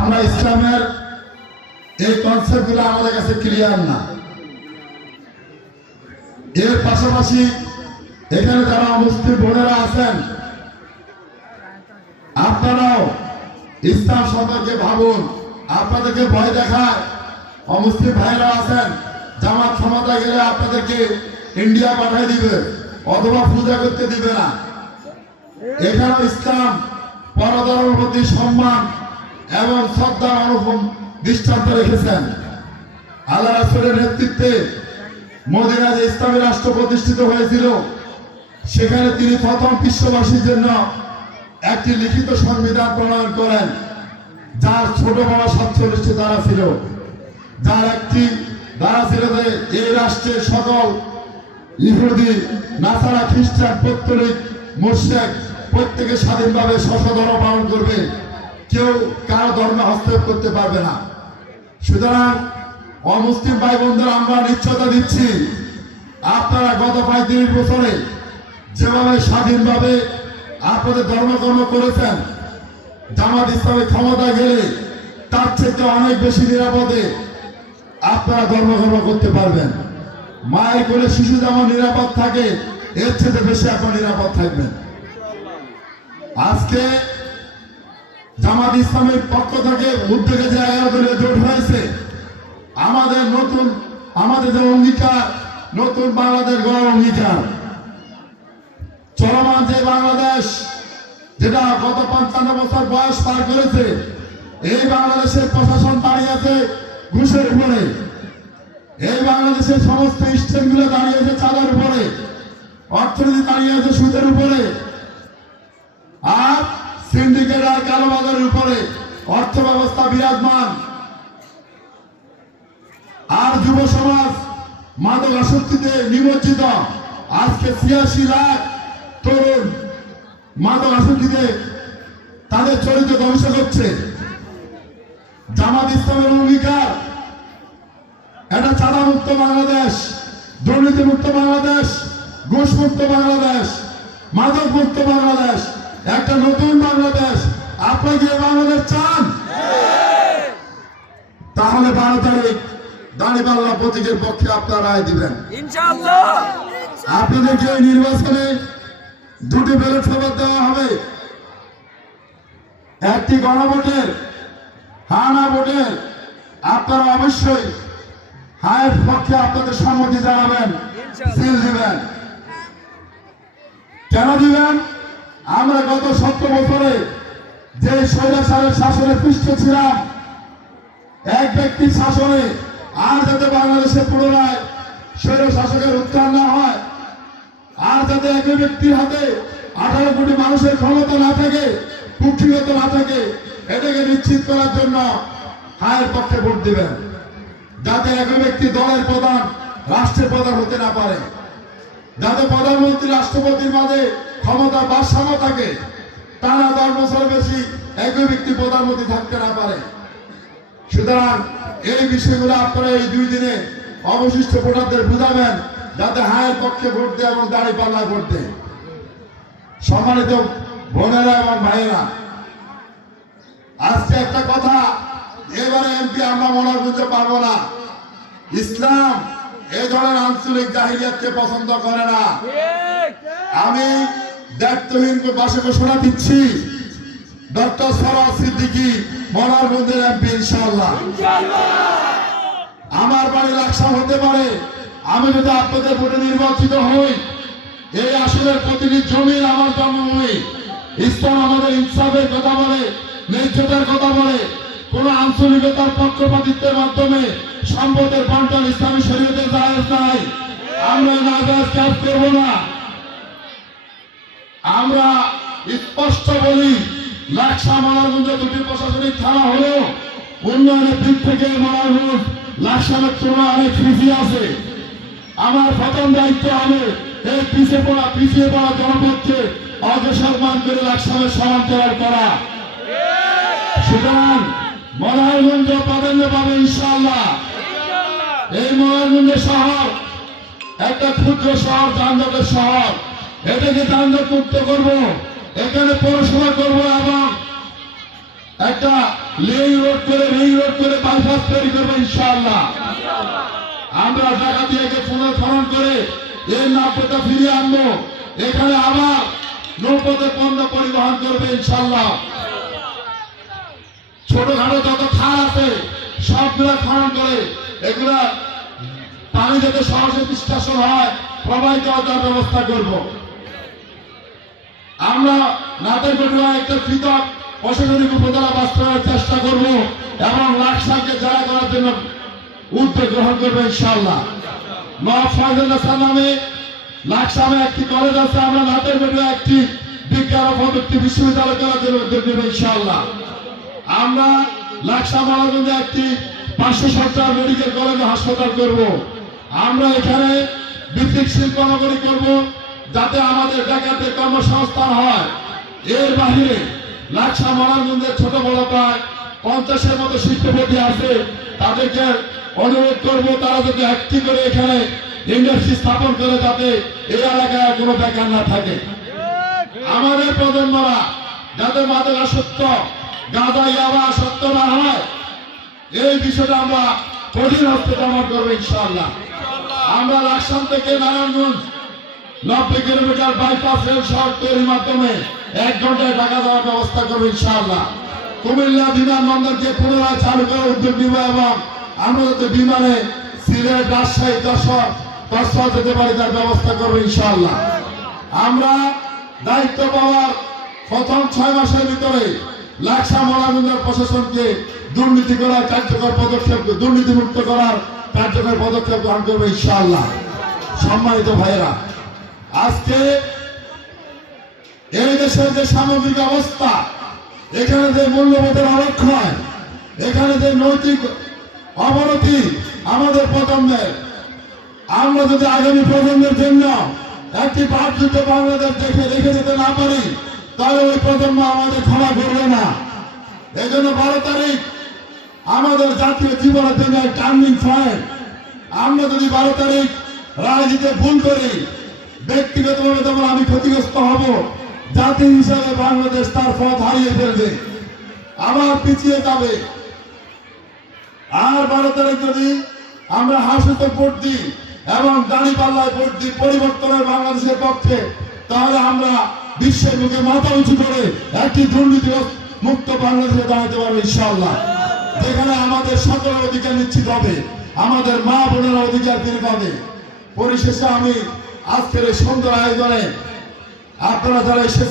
আমরা ইসলামের এই কনসেপ্টগুলো আমাদের কাছে ক্লিয়ার না। এর পাশাপাশি এখানে যারা মুসলিম বোনেরা আছেন, আপনারাও ইসলাম সম্পর্কে ভাবুন। আপনাদেরকে ভয় দেখায় অমুসলিম ভাইরা আছেন, জামাত ক্ষমতায় গেলে আপনাদেরকে ইন্ডিয়া পাঠিয়ে দিবে অথবা পূজা করতে দিবে না। এখানে ইসলাম পরধর্মের প্রতি সম্মান এবং শ্রদ্ধার অনুপম দৃষ্টান্ত রেখেছেন। আল্লাহ রাসূলের নেতৃত্বে মদিনায় যে ইসলামী রাষ্ট্র প্রতিষ্ঠিত হয়েছিল, সেখানে তিনি প্রথম বিশ্ববাসীর জন্য একটি লিখিত সংবিধান প্রণয়ন করেন, যার ছোট বড় 47টি ধারা ছিল। যার একটি ধারা ছিল যে এই রাষ্ট্রের সকল ইহুদি, নাসারা, খ্রিস্টান, পৌত্তলিক, মুশরিক প্রত্যেকে স্বাধীনভাবে স্ব ধর্ম পালন করবে, কেউ কারো ধর্মে হস্তক্ষেপ করতে পারবে না। সুতরাং অমুসলিম ভাই বোনদের আমরা নিশ্চয়তা দিচ্ছি, আপনারা গত 35 বছরে যেভাবে স্বাধীনভাবে আপনাদের ধর্মকর্ম করেছেন, জামাত ইসলামী ক্ষমতায় গেলে তার থেকে অনেক বেশি নিরাপদে আপনারা ধর্মকর্ম করতে পারবেন। মায়ের কোলে শিশু যেমন নিরাপদ থাকে, এর চেয়ে বেশি আপনার নিরাপদ থাকবেন। আজকে জামাত ইসলামের পক্ষ থেকে উদ্যোগে যে 11 দলীয় জোট হয়েছে, আমাদের যে অঙ্গীকার, নতুন বাংলাদেশ গড়ার অঙ্গীকার, চলমান যে বাংলাদেশ যেটা গত 55 বছর বয়স পার করেছে, এই বাংলাদেশের প্রশাসন দাঁড়িয়ে আছে ঘুষের উপরে, এই বাংলাদেশের সমস্ত স্টেটগুলো দাঁড়িয়ে আছে চাঁদার উপরে, অর্থনীতি দাঁড়িয়ে আছে সুদের উপরে, আর সিন্ডিকেট আর কালোবাজারের উপরে অর্থ ব্যবস্থা বিরাজমান। আর যুব সমাজ মাদক আসক্তিতে নিমজ্জিত। আজকে 86 লাখ তরুণ মাদক আসক্তিতে তাদের চরিত্র ধ্বংস করছে। জামাত ইসলামের অঙ্গীকার একটা চাঁদা মুক্ত বাংলাদেশ, দুর্নীতি মুক্ত বাংলাদেশ, ঘুষ মুক্ত বাংলাদেশ, মাদক মুক্ত বাংলাদেশ, একটা নতুন বাংলাদেশ। আপনি কি বাংলাদেশ চান? তাহলে 12 তারিখ দাঁড়িপাল্লা প্রতীকের পক্ষে আপনারা রায় দিবেন ইনশাআল্লাহ। আপনাদেরকে এই নির্বাচনে 2টি ব্যালট পেপার দেওয়া হবে, একটি গণভোটের, হ্যাঁ না ভোটের। আপনারা অবশ্যই হায়ের পক্ষে আপনাদের সম্মতি জানাবেন, সিল দিবেন। কেন দিবেন? আমরা গত 70 বছরে যে স্বৈরাচারের শাসনে পৃষ্ঠ ছিলাম, এক ব্যক্তির শাসনে, আর যাতে বাংলাদেশে পুনরায় স্বৈর শাসকের উত্থান না হয়, আর যাতে এক ব্যক্তির হাতে 18 কোটি মানুষের ক্ষমতা না থাকে, কুক্ষিগত না থাকে, এটাকে নিশ্চিত করার জন্য হায়ের পক্ষে ভোট দিবেন, যাতে এক ব্যক্তি দলের প্রধান, রাষ্ট্রের প্রধান হতে না পারে, যাতে প্রধানমন্ত্রী রাষ্ট্রপতির মাঝে ক্ষমতার ভারসাম্য থাকে, টানা 10 বছর বেশি এক ব্যক্তি প্রধানমন্ত্রী থাকতে না পারে। সুতরাং এই বিষয়গুলো আপনারা এই 2 দিনে অবশিষ্ট ভোটারদের বুঝাবেন, যাতে হায়ের পক্ষে ভোট দেয় এবং দাঁড়িপাল্লায় ভোট দেয়। সম্মানিত বোনেরা এবং ভাইয়েরা, আজকে একটা কথা, এবারে এমপি আমরা মনোনয়ন পাবো না। ইসলাম এই ধরনের আঞ্চলিক জাহিলিয়াতকে পছন্দ করে না। আমি দায়িত্বহীন বাসে ঘোষণা দিচ্ছি, ডক্টর সরোয়ার সিদ্দিকী মনোনয়নের এমপি ইনশাআল্লাহ। আমার বাড়ি লাকসাম হতে পারে, আমি যদি আপনাদের ভোটে নির্বাচিত হই, এই আসনের প্রতিটি জমির আমার জন্মভূমি। ইসলাম আমাদের ইনসাফের কথা বলে, ন্যায্যতার কথা বলে, কোন আঞ্চলিকতার পক্ষপাতিত্বের মাধ্যমে সম্পদের বন্টন ইসলামী শরীয়তে জায়েজ নাই। আমরা নাজায়েজ কাজ করব না। আমরা স্পষ্ট বলি, লাকসাম মনোরগঞ্জ 2টি প্রশাসনিক থানা হলেও উন্নয়নের দিক থেকে মনোরগঞ্জ লাকসামের তুলনায় অনেক পিছিয়ে আছে। আমার প্রথম দায়িত্ব হবে এই পিছিয়ে পড়া জনপদকে অগ্রসরমান করে লাকসামের সমান্তরাল করা। সুতরাং মনোরগঞ্জ প্রাধান্য পাবে ইনশাআল্লাহ। এই মনোরগঞ্জ শহর একটা ক্ষুদ্র শহর, যানজটের শহর, এটাকে যানজট মুক্ত করবো, এখানে পৌরসভা করবো এবং একটা রিং রোড করে বাইপাস তৈরি করবো ইনশাআল্লাহ। আমরা টাকা দিয়ে পুনর্খনন করে এই নাব্যতা ফিরিয়ে আনবো। এখানে আবার নৌপথে পণ্য পরিবহন করবে ইনশাআল্লাহ। ছোটখাটো যত খাল আছে সবগুলা খনন করে এগুলা পানি যাতে সহজে নিষ্কাশন হয় প্রবাহিত হওয়ার ব্যবস্থা করব। আমরা নাটেরকোটে একটা পৃথক প্রশাসনিক উপজেলা বাস্তবায়নের চেষ্টা করব এবং লাকসামকে জেলা করার জন্য উদ্যোগ গ্রহণ করবো ইনশাআল্লাহ। নওয়াব ফয়জুল হাসান নামে লাকসামে একটি কলেজ আছে, আমরা নাটেরকোটে একটি বিজ্ঞান ও প্রযুক্তি বিশ্ববিদ্যালয় করার জন্য উদ্যোগ নেব ইনশাআল্লাহ। আমরা লাকসাম মালাগঞ্জে একটি 500 মেডিকেল কলেজ হাসপাতাল করব। আমরা এখানে ভিত্তিক শিল্প নগরী করব যাতে আমাদের ঢাকাতে কর্মসংস্থান হয়। এর বাহিরে লাকসাম মালাগঞ্জের ছোট বড় প্রায় 50-এর মতো শিল্পপতি আছে, তাদেরকে অনুরোধ করব তারা যদি একটি করে এখানে ইন্ডাস্ট্রি স্থাপন করে যাতে এই এলাকায় কোনো বেকার না থাকে। আমাদের প্রজন্মরা যাতে মাদক আসক্ত গাঁজা ইয়াবা আসক্ত না হয় এই বিষয়টা আমরা কঠিন হস্তে জমা করবো ইনশাআল্লাহ। আমরা লাকসাম থেকে নারায়ণগঞ্জ 90 কিলোমিটার বাইপাস রেল সড়ক তৈরির মাধ্যমে 1 ঘন্টায় ঢাকা যাওয়ার ব্যবস্থা করবো ইনশাআল্লাহ। কুমিল্লা বিমানবন্দরকে পুনরায় চালু করার উদ্যোগ নিব এবং আমরা যাতে বিমানে সিলেট, রাজশাহী, যশোর যেতে পারি তার ব্যবস্থা করবো ইনশাআল্লাহ। আমরা দায়িত্ব পাওয়ার প্রথম 6 মাসের ভিতরে লাকসাম মালাগঞ্জের প্রশাসনকে দুর্নীতি করার কার্যকর পদক্ষেপ, দুর্নীতিমুক্ত করার কার্যকর পদক্ষেপ গ্রহণ করবে ইনশাআল্লাহ। সম্মানিত ভাইয়েরা, আজকে এই দেশের যে সামগ্রিক অবস্থা, এখানে যে মূল্যবোধের অবক্ষয়, এখানে যে নৈতিক অবনতি আমাদের প্রজন্মের, আমরা যদি আগামী প্রজন্মের জন্য একটি পাঠযুক্ত বাংলাদেশ রেখে যেতে না পারি তাহলে ওই প্রজন্ম আমাদের ক্ষমা করবে না। এই জন্য 12 তারিখ আমাদের জাতীয় জীবনের জন্য টার্নিং পয়েন্ট। আমরা যদি 12 তারিখ রাজনীতিতে ভুল করি, ব্যক্তিগতভাবে যেমন আমি ক্ষতিগ্রস্ত হব, জাতি হিসাবে বাংলাদেশ তার পথ হারিয়ে ফেলবে, আবার পিছিয়ে যাবে। আর 12 তারিখ যদি আমরা হাসিতে ভোট দিই এবং দাঁড়িপাল্লায় ভোট দিই পরিবর্তনের বাংলাদেশের পক্ষে, তাহলে আমরা বিশ্বের মুখে মাথা উঁচু করে একটি দুর্নীতি মুক্ত বাংলাদেশে দাঁড়াতে পারবো ইনশাআল্লাহ, যেখানে আমাদের সকলের অধিকার নিশ্চিত হবে, আমাদের মা বোনেরা অধিকার ফিরে পাবে। পরিশেষে আমি আজকের এই সুন্দর আয়োজনে আপনারা যারা এসেছেন